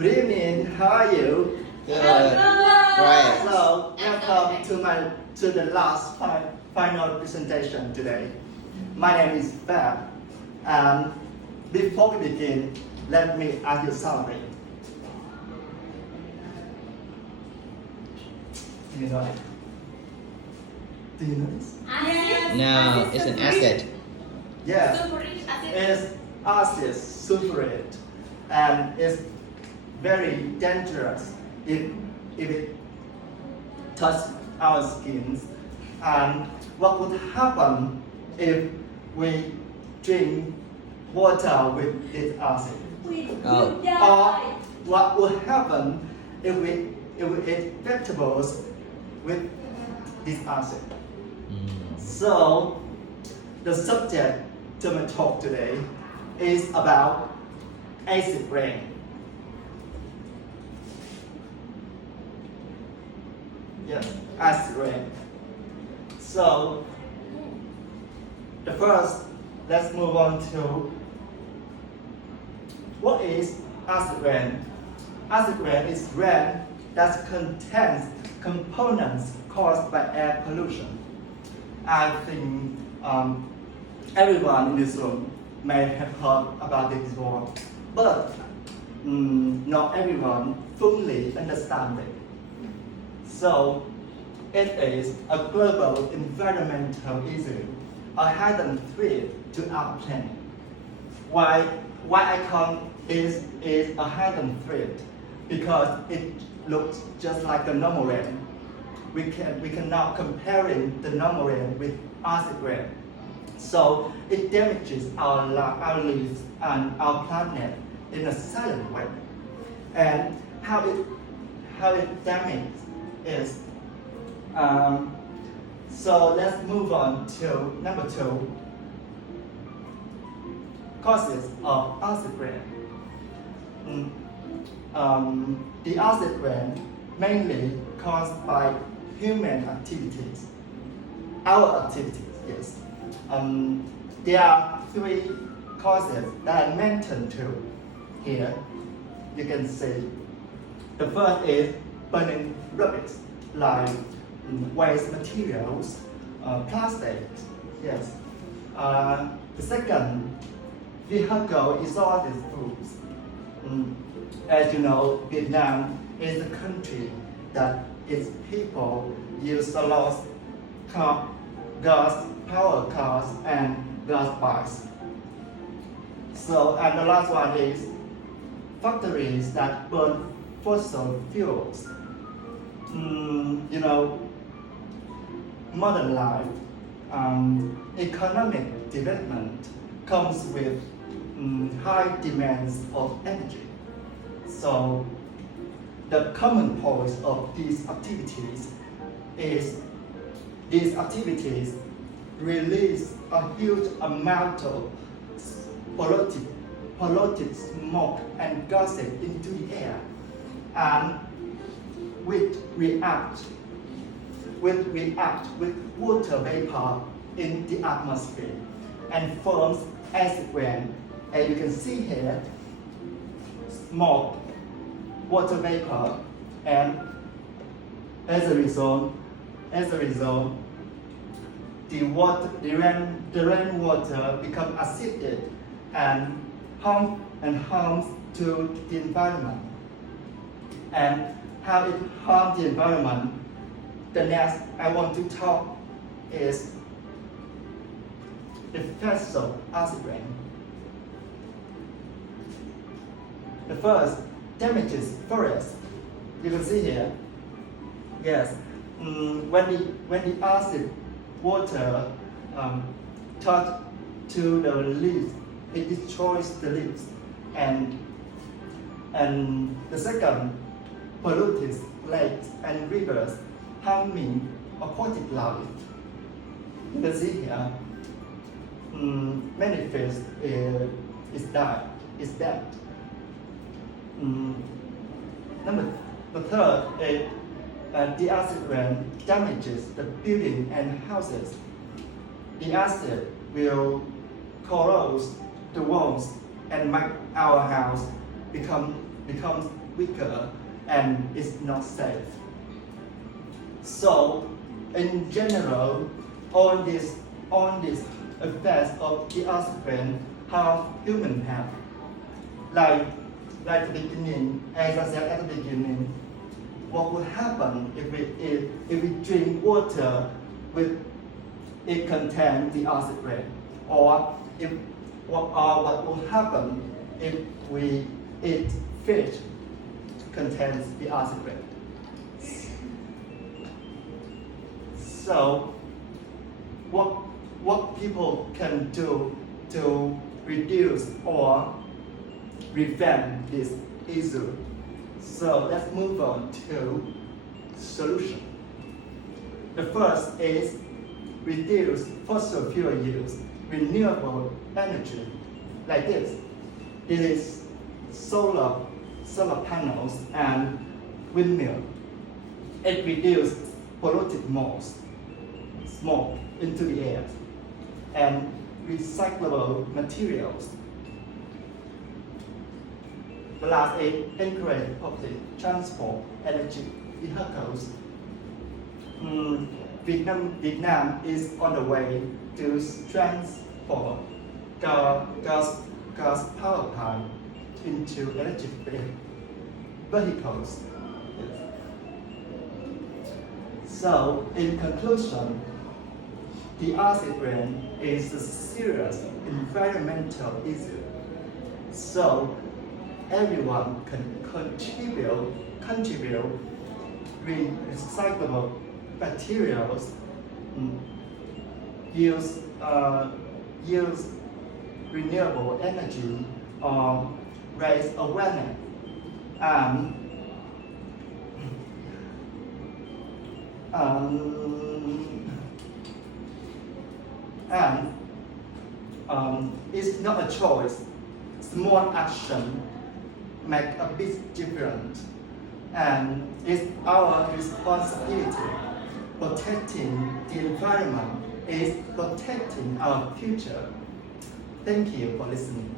Good evening. How are you? Good. Right. So welcome to the last final presentation today. My name is Phát. Before we begin, let me ask you something. Do you know it? Do you know this? No, it's an asset. Yes. It's acid sulfurate, and it's very dangerous if it touches our skins. And what would happen if we drink water with this acid? Oh. Or what would happen if we eat vegetables with this acid? So the subject to my talk today is about acid rain. Yes, acid rain. So the first, let's move on to what is acid rain. Acid rain is rain that contains components caused by air pollution. I think everyone in this room may have heard about it before, but not everyone fully understands it. So it is a global environmental issue, a hidden threat to our planet. Why I call this is a hidden threat? Because it looks just like a normal rain. We can now comparing the normal rain with acid rain. So it damages our leaves and our planet in a silent way. And how it damages is so let's move on to number 2. Causes of acid rain. The acid rain mainly caused by human activities, our activities, yes. There are 3 causes that I mentioned to here. You can see the first is burning rubbish, like waste materials, plastics, yes. The second, vehicle exhaust fumes. As you know, Vietnam is a country that its people use a lot of gas, power cars, and gas bikes. So, and the last one is factories that burn fossil fuels. You know, modern life, economic development comes with high demands of energy. So the common point of these activities is these activities release a huge amount of polluted smoke and gases into the air, and which react with water vapor in the atmosphere and forms acid rain. As you can see here, smoke, water vapor, and as a result, the rainwater become acidic and harms to the environment. And how it harms the environment, the next I want to talk is the effects of acid rain. The first, damages forests. You can see here. Yes, when the acid water touch to the leaves, it destroys the leaves. And the second, pollutes lakes and rivers, harming aquatic life. You can see here, many fish is dead. The third is the acid rain damages the building and houses. The acid will corrode the walls and make our house becomes weaker and it's not safe. So, in general, all these effects of the oxygen have human have. Like the beginning, as I said at the beginning, what would happen if we drink water with it contains the acid rain, or what will happen if we eat fish contains the acid rain. So what people can do to reduce or prevent this issue. So let's move on to solution. The first is reduce fossil fuel use, renewable energy, like this. It is solar panels and windmill. It reduces polluted smoke into the air, and recyclable materials. The last is encourage public transport, electric vehicles. Vietnam is on the way to transform gas power plant into electric vehicles. So, in conclusion, the acid rain is a serious environmental issue. So, everyone can contribute recyclable materials, use renewable energy, or raise awareness, and it's not a choice. Small action make a big difference, and it's our responsibility. Protecting the environment is protecting our future. Thank you for listening.